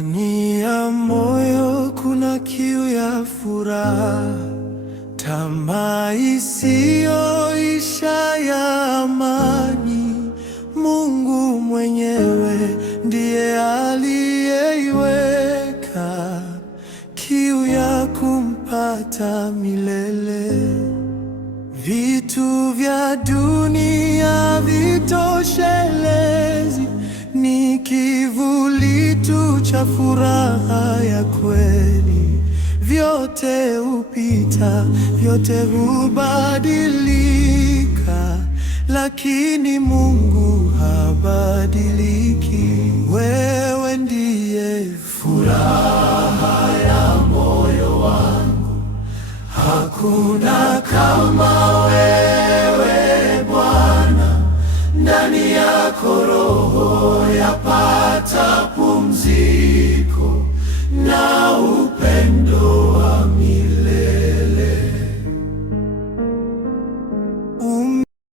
Ndani ya moyo kuna kiu ya furaha, tamaa isiyoisha ya amani. Mungu mwenyewe ndiye aliyeiweka kiu ya kumpata milele. Vitu vya dunia vitoshelezi, ni kivuli tu cha furaha ya kweli. Vyote hupita, vyote hubadilika, lakini Mungu habadiliki. Wewe ndiye furaha ya moyo wangu, hakuna kama wewe Bwana. Ndani yako roho yapata pumziko.